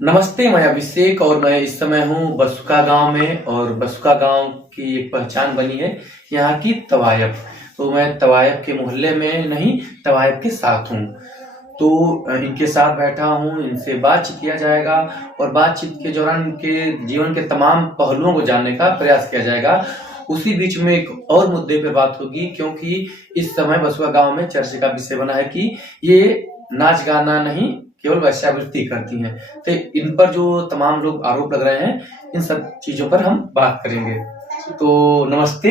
नमस्ते, मैं अभिषेक और मैं इस समय हूँ बसुका गांव में। और बसुका गांव की एक पहचान बनी है यहाँ की तवायफ। तो मैं तवायफ के मोहल्ले में नहीं, तवायफ के साथ हूँ। तो इनके साथ बैठा हूँ, इनसे बातचीत किया जाएगा और बातचीत के दौरान इनके जीवन के तमाम पहलुओं को जानने का प्रयास किया जाएगा। उसी बीच में एक और मुद्दे पर बात होगी, क्योंकि इस समय बसुका गांव में चर्चा का विषय बना है कि ये नाच गाना नहीं केवल वेश्यावृत्ति करती हैं। तो इन पर जो तमाम लोग आरोप लग रहे हैं, इन सब चीजों पर हम बात करेंगे। तो नमस्ते।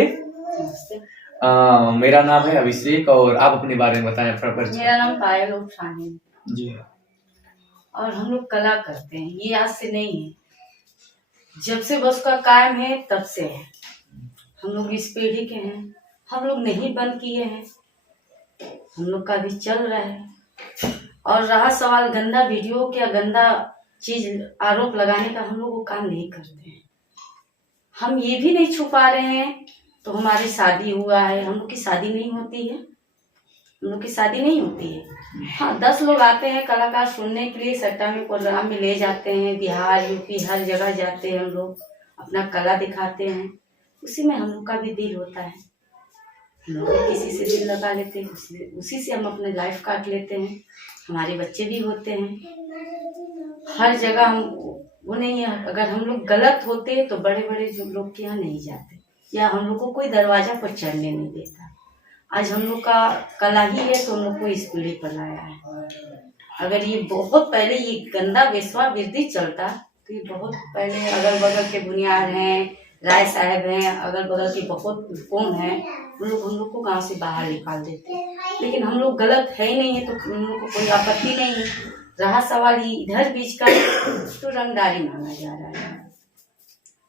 मेरा नाम है अभिषेक और आप अपने बारे में बताएं। मेरा नाम पायल उर्फानी जी। और हम लोग कला करते हैं, ये आज से नहीं है, जब से बसुका कायम है तब से है। हम लोग इस पीढ़ी के हैं, हम लोग नहीं बंद किए हैं, हम लोग का भी चल रहा है। और रहा सवाल गंदा वीडियो या गंदा चीज आरोप लगाने का, हम लोग वो काम नहीं करते हैं। हम ये भी नहीं छुपा रहे हैं तो हमारी शादी हुआ है, हम लोग की शादी नहीं होती है, हम लोग की शादी नहीं होती है। हाँ, 10 लोग आते हैं कलाकार सुनने के लिए, सट्टा में प्रोग्राम में ले जाते हैं, बिहार यूपी हर जगह जाते हैं, हम लोग अपना कला दिखाते हैं, उसी में हम लोग का भी दिल होता है। हम लोग किसी से दिल लगा लेते हैं, उसी से हम अपने लाइफ काट लेते हैं, हमारे बच्चे भी होते हैं। हर जगह हम वो नहीं है, अगर हम लोग गलत होते तो बड़े बड़े जो लोग के यहाँ नहीं जाते, या हम लोग को कोई दरवाजा पर चढ़ने नहीं देता। आज हम लोग का कला ही है तो हम लोग को इस पीढ़ी पर लाया है। अगर ये बहुत पहले ये गंदा वेश्यावृत्ति चलता तो ये बहुत पहले अगल बगल के बुनियाद हैं, राय साहब हैं, अगल बगल के बहुत कौन हैं, हम लोग को गांव से बाहर निकाल देते। लेकिन हम लोग गलत है ही नहीं है तो हम लोग को कोई आपत्ति नहीं है। रहा सवाल इधर बीच का तो रंगदारी मांगा जा रहा है।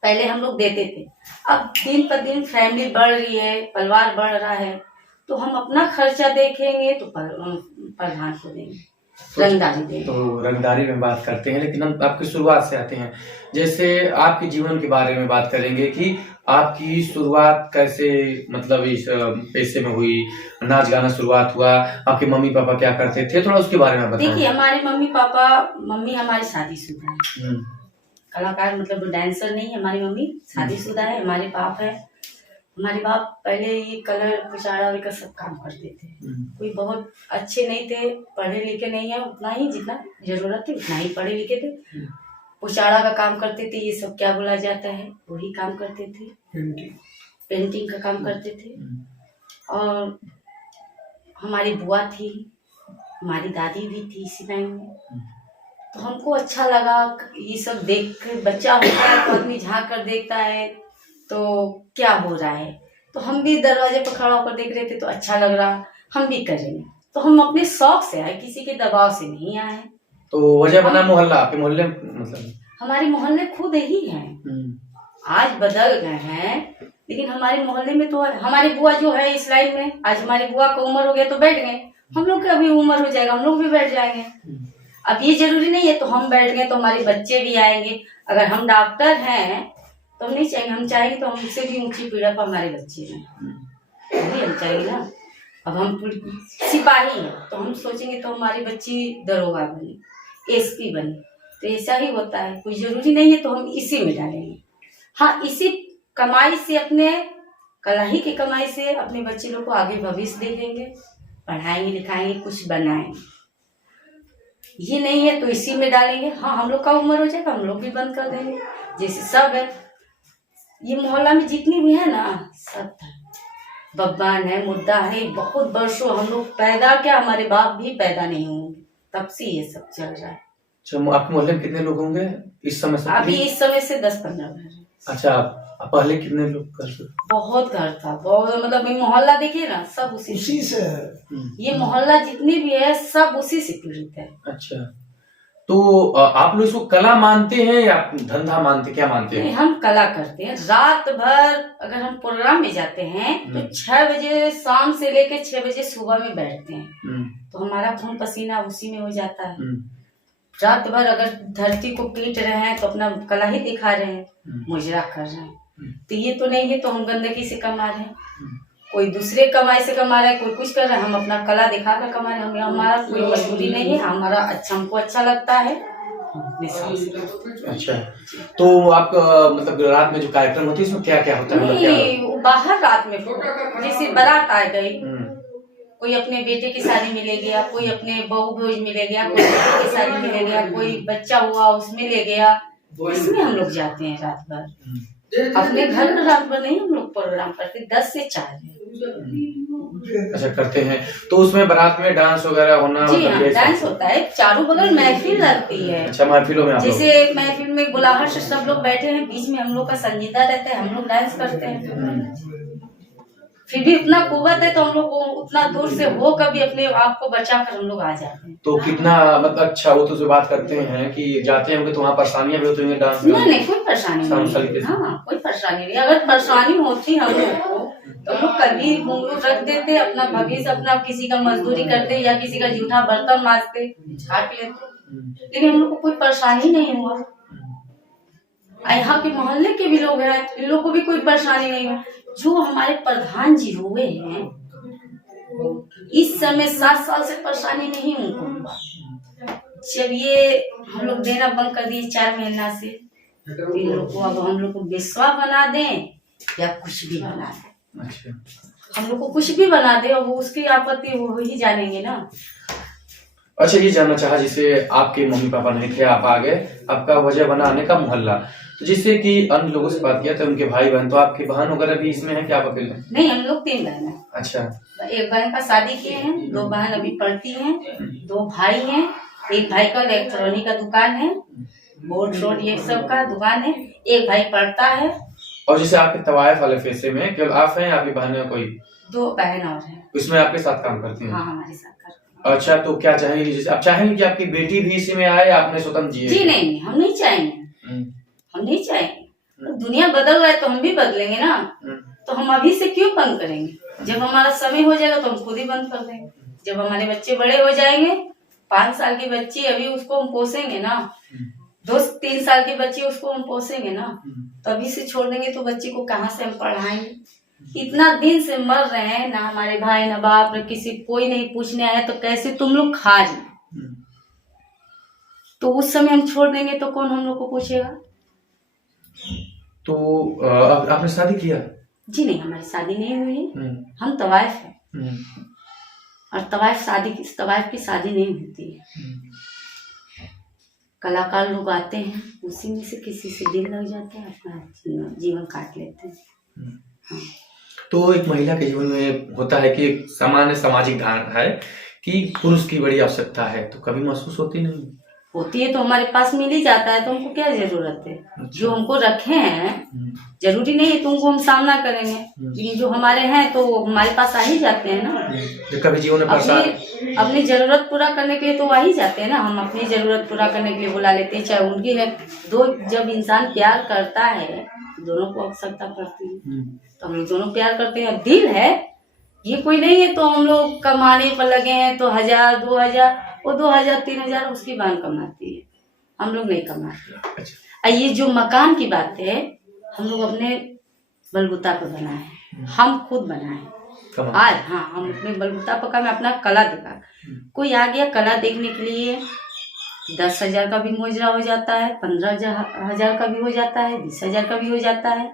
पहले हम लोग देते थे, अब दिन पर दिन फैमिली बढ़ रही है, परिवार बढ़ रहा है, तो हम अपना खर्चा देखेंगे तो प्रधान को देंगे, रंगदारी देंगे। तो रंगदारी में बात करते हैं, लेकिन हम आपकी शुरुआत से आते हैं। जैसे आपके जीवन के बारे में बात करेंगे कि आपकी शुरुआत कैसे, मतलब इस पेशे में हुई, नाच गाना शुरुआत हुआ, आपके मम्मी पापा क्या करते थे, थोड़ा उसके बारे में बताएं। देखिए, हमारे मम्मी हमारी शादीशुदा है, कलाकार मतलब डांसर नहीं, हमारी मम्मी शादीशुदा है। हमारे बाप है, हमारे बाप पहले ये कलर पुचाड़ा का सब काम करते थे, कोई बहुत अच्छे नहीं थे, पढ़े लिखे नहीं है, उतना ही जितना जरूरत थी उतना ही पढ़े लिखे थे। पुचाड़ा का काम करते थे, ये सब क्या बोला जाता है, वही काम करते थे, पेंटिंग का काम करते थे। और हमारी बुआ थी, हमारी दादी भी थी इसी लाइन में। तो हमको अच्छा लगा ये सब देख कर। बच्चा होता है तो आदमी झाँक कर देखता है तो क्या हो रहा है। तो हम भी दरवाजे पर खड़ा होकर देख रहे थे तो अच्छा लग रहा, हम भी करेंगे। तो हम अपने शौक से आए, किसी के दबाव से नहीं आए। तो वजह बना मोहल्ला, आपके मोहल्ले मतलब? हमारे मोहल्ले खुद ही हैं, आज बदल गए हैं, लेकिन हमारे मोहल्ले में तो हमारी बुआ जो है इस लाइन में, आज हमारी बुआ का उम्र हो गया तो बैठ गए। हम लोग का भी उम्र हो जाएगा, हम लोग भी बैठ जाएंगे। अब ये जरूरी नहीं है तो हम बैठ गए तो हमारे बच्चे भी आएंगे। अगर हम डॉक्टर हैं तो हम नहीं चाहेंगे, हम चाहेंगे तो हमसे भी ऊंची पीढ़ा पर हमारे बच्चे हैं, वही हम चाहेंगे ना। अब हम सिपाही हैं तो हम सोचेंगे तो हमारी बच्ची दरोगा बने, एसपी बने, तो ऐसा ही होता है। कोई जरूरी नहीं है तो हम इसी में डालेंगे। हाँ, इसी कमाई से, अपने कलाई की कमाई से अपने बच्चे लोग को आगे भविष्य देखेंगे, पढ़ाएंगे लिखाएंगे, कुछ बनाएंगे। ये नहीं है तो इसी में डालेंगे। हाँ, हम लोग का उम्र हो जाएगा, हम लोग भी बंद कर देंगे। जैसे सब है, ये मोहल्ला में जितनी भी है ना, सब बब्बान है, मुद्दा है, बहुत वर्षों हम लोग पैदा, क्या हमारे बाप भी पैदा नहीं होंगे तब से ये सब चल रहा है। अच्छा, आपके मोहल्ले में कितने लोग होंगे इस समय से? अभी इस समय से 10-15 घर। अच्छा, पहले कितने लोग करते? बहुत घर था, बहुत, मतलब ये मोहल्ला देखिए ना, सब उसी से है। ये मोहल्ला जितनी भी है सब उसी से पीड़ित है। अच्छा, तो आप लोग इसको कला मानते हैं या धंधा मानते, क्या मानते हैं? हम कला करते हैं। रात भर अगर हम प्रोग्राम में जाते हैं तो 6 बजे शाम से लेकर 6 बजे सुबह में बैठते हैं, तो हमारा खून पसीना उसी में हो जाता है। रात भर अगर धरती को पीट रहे हैं तो अपना कला ही दिखा रहे हैं, मुजरा कर रहे हैं। तो ये तो नहीं है तो हम गंदगी से कमा रहे हैं, कोई दूसरे कमाई से कमा रहा है, कोई कुछ कर रहा है, हम अपना कला दिखा कर कमा रहे हैं। हमारा कोई मजबूरी नहीं है, हमारा अच्छा, हमको अच्छा लगता है। अच्छा, तो आप मतलब रात में जो कार्यक्रम होते हैं इसमें क्या क्या होता है? नहीं, बाहर रात में जैसे बारात आ गई, कोई अपने बेटे की शादी में ले गया, कोई अपने बहू भोज में ले गया, कोई बेटे की शादी में ले गया, कोई बच्चा हुआ उसमें ले गया, इसमें हम लोग जाते हैं रात भर। अपने घर में रात भर नहीं हम लोग प्रोग्राम करते, 10 से 4। अच्छा, करते हैं। तो उसमें बारात में डांस वगैरह होना? जी हाँ, डांस होता है, चारों बगल महफिल लगती है। अच्छा, महफिलों में जैसे महफिल में बुलाहट से सब लोग बैठे हैं, बीच में हम लोग का संगीता रहता है, हम लोग डांस करते हैं। फिर भी उतना कुवत है तो हम लोग उतना दूर से हो कभी अपने आप को बचा कर हम लोग आ जाते हैं। तो कितना मतलब अच्छा, वो तो जो बात करते हैं कि जाते हैं तो वहाँ परेशानियां भी होती हैं डांस में? नहीं, कोई परेशानी नहीं। हाँ, कोई परेशानी नहीं। अगर परेशानी होती हम लोग को तो हम लोग कभी घूंघट रख देते, अपना भविष्य, अपना किसी का मजदूरी करते या किसी का जूठा बर्तन मांजते, छाट लेते, लेकिन हम लोग को कोई परेशानी नहीं हुआ। यहाँ के मोहल्ले के भी लोग हैं, इन लोग को भी कोई परेशानी नहीं हुआ। जो हमारे प्रधान जी हुए हैं इस समय 7 साल से परेशानी नहीं उनको हुआ। जब ये हम लोग देना बंद कर दिए 4 महीना से, इन लोग को अब हम लोग को बेसवा बना दें या कुछ भी बना दें। अच्छा, हम लोग को कुछ भी बना दे और वो उसकी आपत्ति वो ही जानेंगे ना। अच्छा, ये जानना चाहा, जैसे आपके मम्मी पापा नहीं थे, आप आ गए, आपका वजह बना आने का मोहल्ला, तो जिससे कि अन्य लोगों से बात किया तो उनके भाई बहन, तो आपकी बहन वगैरह भी इसमें है क्या, आप अकेले? नहीं, हम लोग 3 बहन हैं। अच्छा, एक बहन का शादी किए हैं, 2 बहन अभी पढ़ती हैं, 2 भाई हैं। एक भाई का इलेक्ट्रॉनिक का दुकान है, बोर्ड शोर्ड ये सब का दुकान है, एक भाई पढ़ता है। और जैसे आपके तवायफ वाले फेसे में केवल आप हैं, आपकी बहन है कोई? 2 बहन और हैं, उसमें आपके साथ काम करती हैं? हाँ, हमारे साथ करती हैं। अच्छा, तो क्या चाहेंगे, जैसे आप चाहेंगे कि आपकी बेटी भी इसी में आए, आपने स्वतंत्र जिए? जी नहीं, हम नहीं चाहेंगे, हम नहीं चाहेंगे। दुनिया बदल रहा है तो हम भी बदलेंगे ना, तो हम अभी से क्यों बंद करेंगे? जब हमारा समय हो जाएगा तो हम खुद ही बंद कर देंगे। जब हमारे बच्चे बड़े हो जाएंगे, 5 साल की बच्ची अभी उसको हम पोसेंगे ना, 2-3 साल की बच्ची उसको हम पोसेंगे ना, तो अभी से छोड़ देंगे तो बच्चे को कहाँ से हम पढ़ाएंगे? इतना दिन से मर रहे हैं, ना हमारे भाई ना बाप, ना किसी, कोई नहीं पूछने आया, तो कैसे तुम लोग खा जाए? तो उस समय हम छोड़ देंगे तो कौन हम लोग को पूछेगा? तो आपने शादी किया? जी नहीं, हमारी शादी नहीं हुई है, हम तवाइफ है, और तवाइफ की शादी नहीं होती है। कलाकार लोग आते हैं, उसी में से किसी से दिल लग जाता है, अपना जीवन काट लेते हैं। हाँ। तो एक महिला के जीवन में होता है कि एक सामान्य सामाजिक धारणा है कि पुरुष की बड़ी आवश्यकता है, तो कभी महसूस होती नहीं? होती है तो हमारे पास मिल ही जाता है, तो हमको क्या जरूरत है? अच्छा। जो हमको रखे हैं जरूरी नहीं है तो उनको हम सामना करेंगे, लेकिन जो हमारे हैं तो वो हमारे पास आ ही जाते हैं ना। जो कभी जीवन में परेशान अपनी जरूरत पूरा करने के लिए तो आ ही जाते हैं ना। हम अपनी जरूरत पूरा करने के लिए बुला लेते हैं, चाहे उनकी है। जब इंसान प्यार करता है दोनों को आवश्यकता पड़ती है, तो हम लोग दोनों प्यार करते हैं। दिल है ये कोई नहीं है तो हम लोग कमाने पर लगे हैं तो 1000 2000 वो 2000 3000 उसकी बहन कमाती है, हम लोग नहीं कमाते। अच्छा। ये जो मकान की बात है हम लोग अपने बलबूता पर बनाए हैं, हम खुद बनाए आज। हाँ, हम अपने बलबूता पर में अपना कला दिखा। कोई आ गया कला देखने के लिए 10,000 का भी मुआवजा हो जाता है, 15,000 का भी हो जाता है, 20,000 का भी हो जाता है।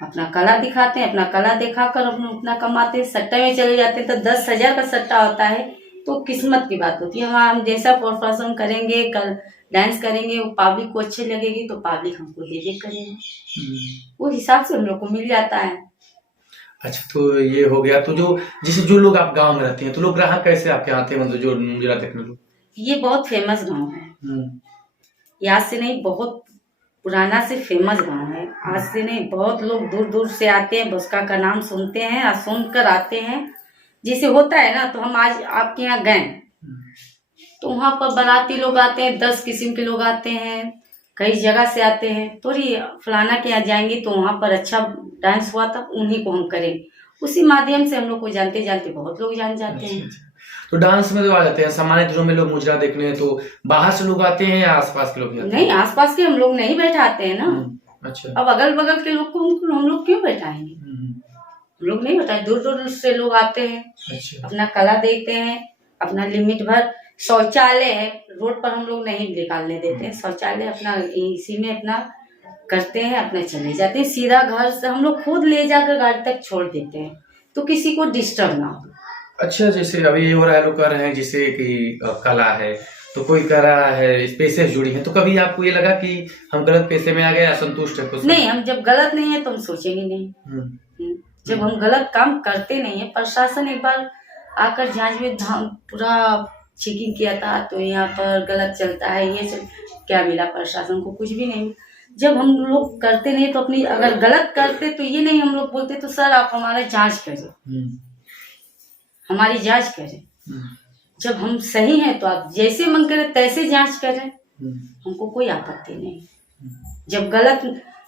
अपना कला दिखाते हैं, अपना कला दिखाकर अपना कमाते हैं। सट्टे में चले जाते हैं तो 10,000 का सट्टा होता है, तो किस्मत की बात होती है। हम जैसा परफॉर्म करेंगे, कल डांस करेंगे, वो पब्लिक को अच्छी लगेगी तो पब्लिक हमको दे करेगी, वो हिसाब से हम लोग को मिल जाता है। अच्छा, तो ये हो गया। तो जो लोग आप गांव में रहते हैं तो लोग ग्राहक कैसे आपके आते हैं, मतलब जो मुजरा देखने लोग? ये बहुत फेमस गांव है, याद से नहीं, बहुत पुराना से फेमस गांव है। आज से नहीं, बहुत लोग दूर दूर से आते हैं, बसका का नाम सुनते हैं और सुनकर आते हैं। जैसे होता है ना, तो हम आज आपके यहाँ गए तो वहाँ पर बाराती लोग आते हैं, 10 किस्म के लोग आते हैं, कई जगह से आते हैं। थोड़ी फलाना के यहाँ जाएंगे तो वहाँ पर अच्छा डांस हुआ था, उन्हीं को हम करें। उसी माध्यम से हम लोग को जानते जानते बहुत लोग जान जाते हैं। तो डांस में तो आ जाते हैं, सामान्य दिनों में लोग मुजरा देखने, तो बाहर से लोग आते हैं या आसपास के लोग आते हैं? नहीं, आसपास के हम लोग नहीं बैठाते हैं ना। अच्छा। अब अगल बगल के लोग को हम लोग क्यों बैठाएंगे? हम लोग नहीं बैठाए, दूर दूर से लोग आते हैं। अच्छा। अपना कला देखते हैं, अपना लिमिट भर। शौचालय है रोड पर, हम लोग नहीं निकालने देते हैं। शौचालय अपना इसी में अपना करते हैं, अपना चले जाते हैं। सीधा घर से हम लोग खुद ले जाकर गाड़ी तक छोड़ देते हैं, तो किसी को डिस्टर्ब ना हो। अच्छा, जैसे अभी ये हो रहा है, लोग कह रहे हैं जैसे कि कला है, तो कोई कह रहा है इस पेशे से जुड़ी है, तो कभी आपको ये लगा कि हम गलत पेशे में आ गए, असंतुष्ट है कुछ? नहीं, हम जब गलत नहीं है तो हम सोचेंगे नहीं। जब हम गलत काम करते नहीं है, प्रशासन एक बार आकर जांच में पूरा चेकिंग किया था, तो यहाँ पर गलत चलता है, ये सब क्या मिला प्रशासन को? कुछ भी नहीं। जब हम लोग करते नहीं तो अपनी, अगर गलत करते तो ये नहीं हम लोग बोलते तो सर आप हमारा जांच करें, हमारी जांच करें। जब हम सही हैं तो आप जैसे मन करे तैसे जांच करें, हमको कोई आपत्ति नहीं। जब गलत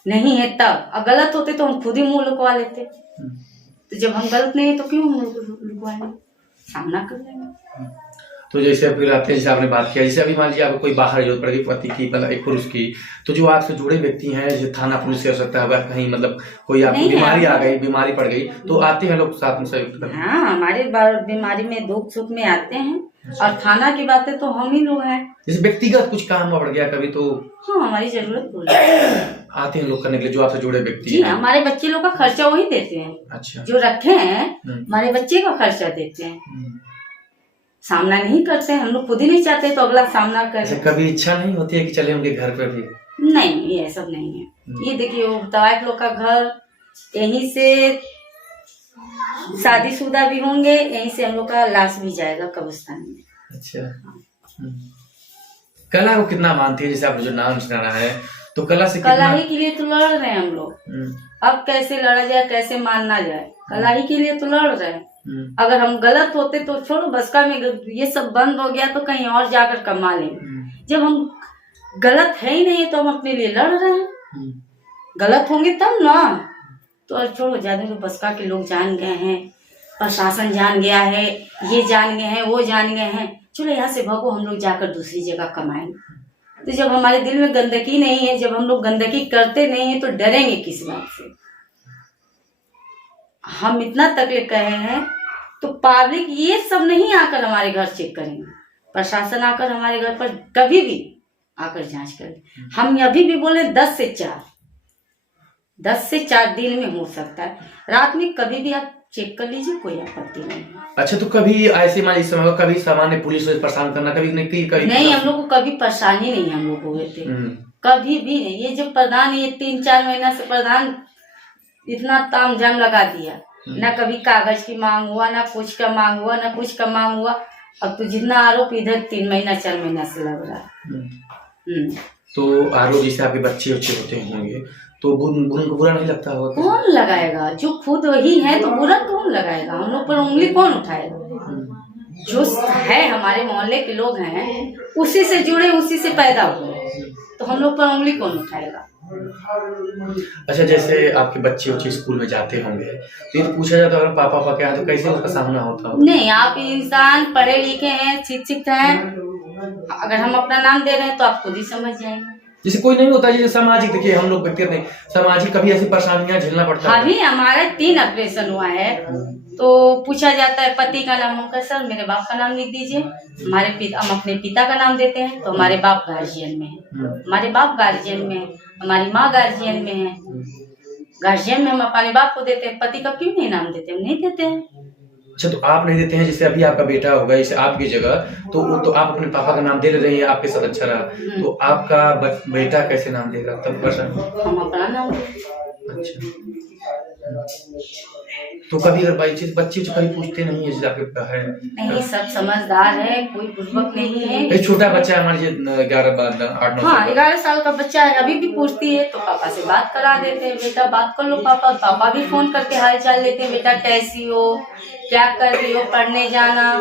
नहीं है तब, अब गलत होते तो हम खुद ही मुंह लुकवा लेते। तो जब हम गलत नहीं है तो क्यों मुंह लुकवाएंगे, सामना कर लेंगे। तो जैसे फिर आते हैं, जैसे आपने बात किया, जैसे अभी मान लीजिए आपको कोई बाहर जरूरत पड़ गई, पति की मतलब एक पुरुष की, तो जो आपसे जुड़े व्यक्ति हैं, जैसे थाना पुलिस से हो सकता है, अगर कहीं मतलब कोई आपको बीमारी आ गई, बीमारी पड़ गई, तो आते हैं लोग साथ में सहयोग करने? हाँ, हमारे बीमारी में दुख सुख में आते हैं। और थाना की बातें तो हम ही लोग हैं। जैसे व्यक्तिगत कुछ काम पड़ गया कभी तो? हाँ, हमारी जरूरत पूरी आते हैं लोग करने के लिए, जो आपसे जुड़े व्यक्ति जी। हमारे बच्चे लोग का खर्चा वही देते हैं। अच्छा। जो रखे हैं हमारे बच्चे का खर्चा देते हैं, सामना नहीं करते हैं। हम लोग खुद ही नहीं चाहते तो अगला सामना करे। कभी इच्छा नहीं होती है कि चले उनके घर पे भी? नहीं, ये सब नहीं है। ये देखिए, तवायफ लोग का घर यहीं से शादीशुदा भी होंगे, यहीं से हम लोग का लाश भी जाएगा कब्रिस्तान में। अच्छा। कला को कितना मानती है? जैसे आपने जो नाम सुना है, तो कला से कला ही के लिए तो लड़ रहे हैं हम लोग। अब कैसे लड़ा जाए, कैसे मानना जाए, कला ही के लिए तो लड़ रहे हैं। अगर हम गलत होते तो छोड़ो, बसका में ये सब बंद हो गया तो कहीं और जाकर कमा लेंगे। जब हम गलत है ही नहीं तो हम अपने लिए लड़ रहे हैं। गलत होंगे तब ना, तो छोड़ो, ज्यादा तो बसका के लोग जान गए हैं, प्रशासन जान गया है, ये जान गए हैं, वो जान गए हैं, चलो यहाँ से भागो, हम लोग जाकर दूसरी जगह कमाएंगे। तो जब हमारे दिल में गंदगी नहीं है, जब हम लोग गंदगी करते नहीं है, तो डरेंगे किस बात से? हम इतना तकलीफ कहे हैं तो पब्लिक ये सब नहीं आकर हमारे घर चेक करेंगे। प्रशासन आकर हमारे घर पर कभी भी आकर जांच करें। हम अभी भी बोले 10 से 4 दिन में हो सकता है, रात में कभी भी आप चेक कर लीजिए, कोई आपत्ति नहीं। अच्छा, तो कभी ऐसे मान इस समय कभी सामान्य पुलिस से परेशान करना कभी नहीं? हम लोग को कभी परेशानी नहीं हम लोग हुए थे, कभी भी नहीं। ये जब प्रधान, ये 3-4 महीना से प्रधान इतना तामझाम लगा दिया, ना कभी कागज की मांग हुआ, ना कुछ का मांग हुआ, ना कुछ का मांग हुआ। अब तो जितना आरोप इधर 3 महीना 4 महीना से लग रहा है। तो आरोप जैसे आपके बच्चे होते होंगे तो उनको बुरा नहीं लगता होगा? कौन लगाएगा? जो खुद वही है तो बुरा कौन लगाएगा? हम लोग पर उंगली कौन उठाएगा? जो है हमारे मोहल्ले के लोग हैं, उसी से जुड़े, उसी से पैदा हुए, तो हम लोग पर उंगली कौन उठाएगा? अच्छा, जैसे आपके बच्चे स्कूल में जाते होंगे तो ये पूछा जाता है पापा क्या है, तो कैसे उसका सामना होता है? नहीं, आप इंसान पढ़े लिखे हैं, शिक्षित हैं, अगर हम अपना नाम दे रहे हैं तो आप खुद ही समझ जाएंगे। जैसे कोई नहीं होता, जैसे सामाजिक, देखिए हम लोग व्यक्तिगत नहीं, सामाजिक कभी ऐसी परेशानियां झेलना पड़ता है? अभी हमारा 3 ऑपरेशन हुआ है, तो पूछा जाता है पति का नाम, हम सर मेरे बाप का नाम लिख दीजिए। हमारे पिता, हम अपने पिता का नाम देते हैं तो हमारे बाप गार्जियन में है, हमारे बाप गार्जियन में है, हमारी माँ गार्जियन में है। गार्जियन में हम अपने बाप को देते हैं, पति का क्यों नहीं नाम देते? हम नहीं देते हैं। अच्छा, तो आप नहीं देते हैं? जैसे अभी आपका बेटा होगा जैसे आपकी जगह, तो आप अपने पापा का नाम दे रहे हैं, आपके साथ अच्छा रहा, तो आपका बेटा कैसे नाम देगा तब? हम अपना नाम। अच्छा, तो कभी अगर बाई चीज बच्चे जो कभी पूछते नहीं है, जैसे आपके है नहीं, सब समझदार है, कोई बुर्बक नहीं है। एक छोटा बच्चा है हमारे 11-8-9 हाँ, 11 साल का बच्चा है, अभी भी पूछती है तो पापा से बात करा देते हैं, बेटा बात कर लो पापा। पापा भी फोन करके हाल चाल लेते हैं, बेटा कैसी हो, क्या कर रही हो, पढ़ने जाना,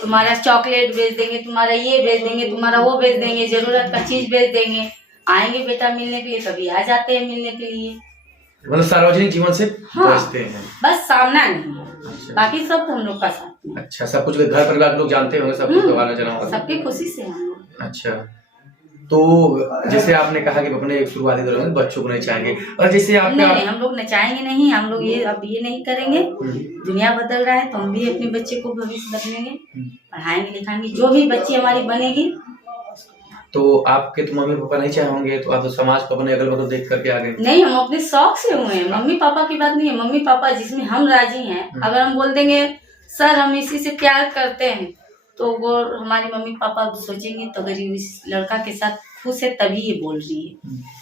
तुम्हारा चॉकलेट भेज देंगे, तुम्हारा ये भेज देंगे, तुम्हारा वो भेज देंगे, जरूरत का चीज भेज देंगे। आएंगे बेटा मिलने के लिए, कभी आ जाते हैं मिलने के लिए। मतलब सार्वजनिक जीवन से बचते हैं, बस सामना नहीं है। अच्छा। बाकी सब हम लोग का साथ में। अच्छा, सब कुछ घर परिवार लोग जानते होंगे, सब कुछ आना जाना होगा, सबकी खुशी से हम लोग। अच्छा, तो जैसे आपने कहा कि अपने शुरुआती दौर में बच्चों को नहीं चाहेंगे, और जैसे आपका नहीं, हम लोग नचाएंगे नहीं, हम लोग ये अब ये नहीं करेंगे। दुनिया बदल रहा है तो हम भी अपने बच्चे को भविष्य बदलेंगे, पढ़ाएंगे लिखाएंगे, जो भी बच्ची हमारी बनेगी। तो आपके तो मम्मी पापा नहीं चाहे होंगे, तो आप तो समाज को अपने अगल बगल देख करके आ गए? नहीं, हम अपने शौक से हुए हैं, मम्मी पापा की बात नहीं है। मम्मी पापा जिसमें हम राजी हैं, अगर हम बोल देंगे सर हम इसी से प्यार करते हैं, तो वो हमारे मम्मी पापा सोचेंगे तो अगर इस लड़का के साथ खुश है तभी ये बोल रही है,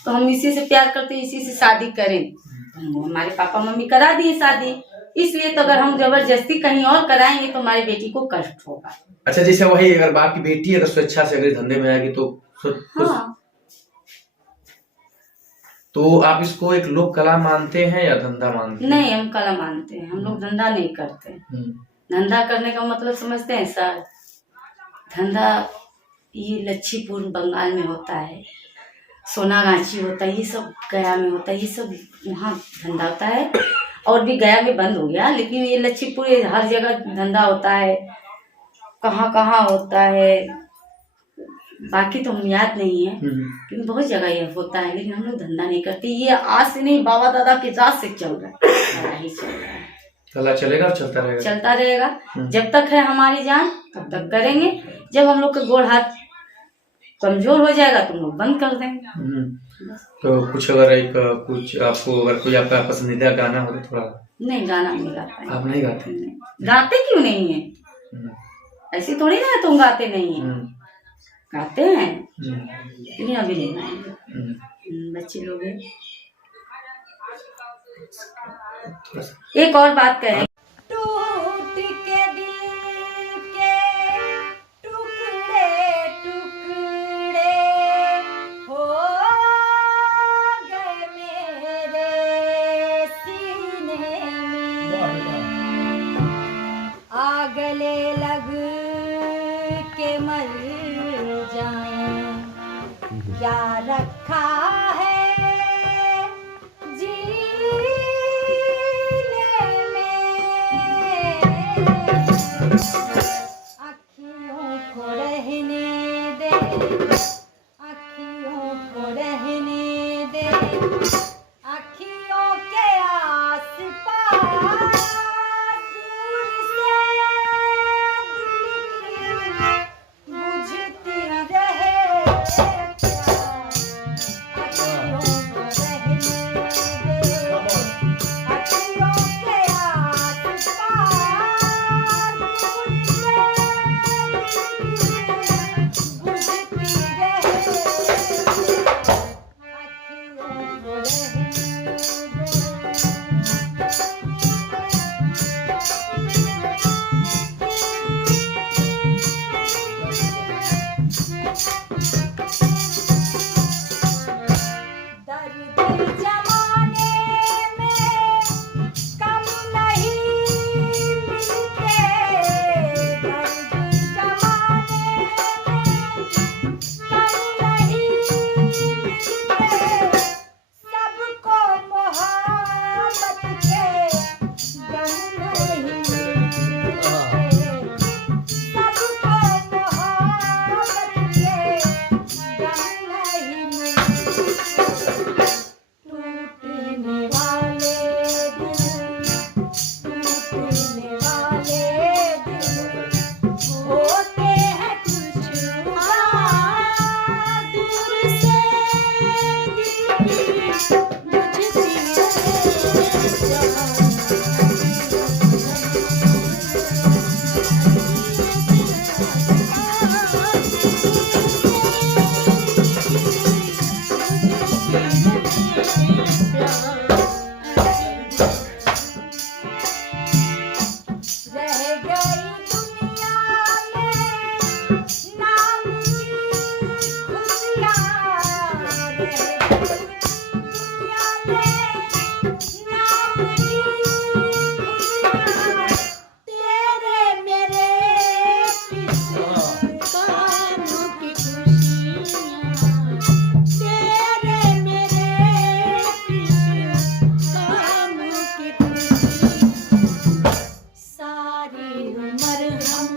तो हम इसी से प्यार करते हैं, इसी से शादी करें। हमारे पापा मम्मी करा दिए शादी, इसलिए तो अगर हम जबरदस्ती कहीं और कराएंगे तो हमारी बेटी को कष्ट होगा। अच्छा, जैसे वही अगर आपकी बेटी अगर स्वेच्छा से अगर धंधे में आएगी तो हाँ। तो आप इसको एक लोक कला मानते हैं या धंधा मानते हैं? नहीं, हम कला मानते हैं, हम लोग धंधा नहीं करते। धंधा करने का मतलब समझते हैं सर? धंधा ये लच्छीपुर बंगाल में होता है, सोनागाछी होता है, ये सब गया में होता है, ये सब वहाँ धंधा होता है। और भी गया में बंद हो गया, लेकिन ये लच्छीपुर हर जगह धंधा होता है, कहाँ कहाँ होता है बाकी तो हम याद नहीं है, लेकिन बहुत जगह ये होता है। लेकिन हम लोग धंधा नहीं करते, ये आज से नहीं, बाबा दादा के जात से चल रहा है, ही चल रहा है। कला चलेगा और चलता रहेगा? चलता रहेगा, जब तक है हमारी जान तब तक करेंगे। जब हम लोग का गोड़ हाथ कमजोर हो जाएगा तो हम लोग बंद कर देंगे। तो कुछ अगर कुछ आपको अगर कोई आपका पसंदीदा गाना हो तो थोड़ा? नहीं, गाना नहीं गाता है। आप नहीं गाते? गाते क्यों नहीं है? ऐसी थोड़ी ना तुम गाते नहीं है, गाते हैं, लेकिन अभी नहीं गाएंगे, बच्चे लोग हैं। एक और बात कहें, टूट के दिल के टुकड़े टुकड़े हो गए मेरे सीने में, आग ले लग के मर जाए, क्या रखा है अखियों को रहने दे, अखियों को रहने दे, अखियों के आस पास दूर से दिल की बुझती रहे प्यार। हम